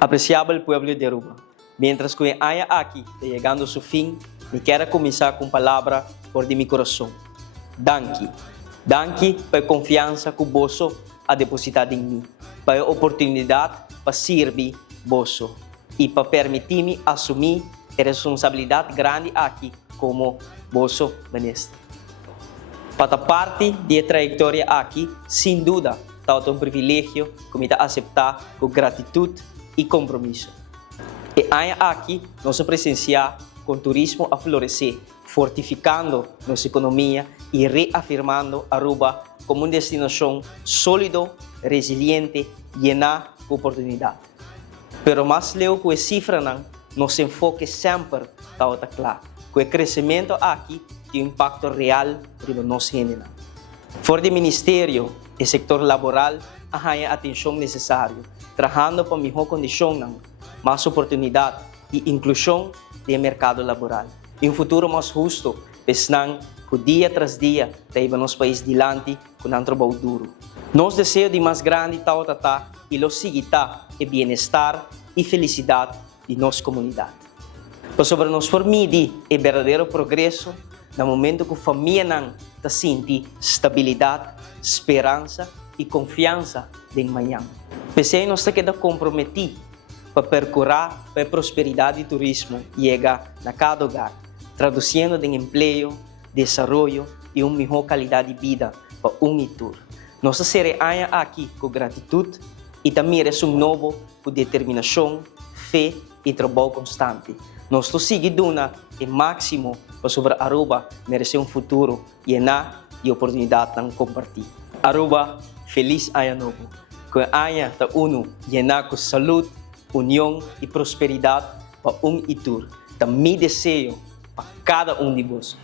Apreciable pueblo de Aruba, mientras que haya aquí llegando a su fin, me quiero comenzar con palabra por de mi corazón. Danke. Danke pela confiança que você ha depositado em mim, pela oportunidade para servir você e para permitir-me assumir a responsabilidade grande aqui como você ministro. Para parte da trajetória aqui, sem dúvida, é um privilégio que me dá aceitar com gratidão e compromisso. E aqui, nossa presença com turismo a florescer, fortificando nossa economia e reafirmando Aruba como uma destinação sólido, resiliente, llena de oportunidade. Pero mais leu que a cifra não, nosso enfoque sempre está claro, que o crescimento aqui tem um impacto real para nossa gente. Fora do Ministério e setor laboral, há a atenção necessária, trabalhando para melhor condição, mais oportunidade e inclusão do mercado laboral. E um futuro mais justo, pensando que dia tras dia, leva nosso país adiante com um trabalho duro. Nosso desejo de mais grande e lo seguirá é bem-estar e felicidade de nossa comunidade. Mas sobre nós permitir o verdadeiro progresso, no momento que a família não sente estabilidade, esperança e confiança de amanhã. Pensei nós queda comprometido para percorrer para a prosperidade e turismo chegar a cada hogar, traduzindo em emprego, desenvolvimento e uma melhor qualidade de vida para e tour. Nós seremos aqui com gratidão e também novo com determinação, fé e trabalho constante. Nós seguimos o máximo para sobre Aruba merecer futuro lleno de oportunidade de compartilhar. Aruba, feliz ano novo. Que ano ta uno llena com saúde, união e prosperidade para e tour. Também desejo para cada de vocês.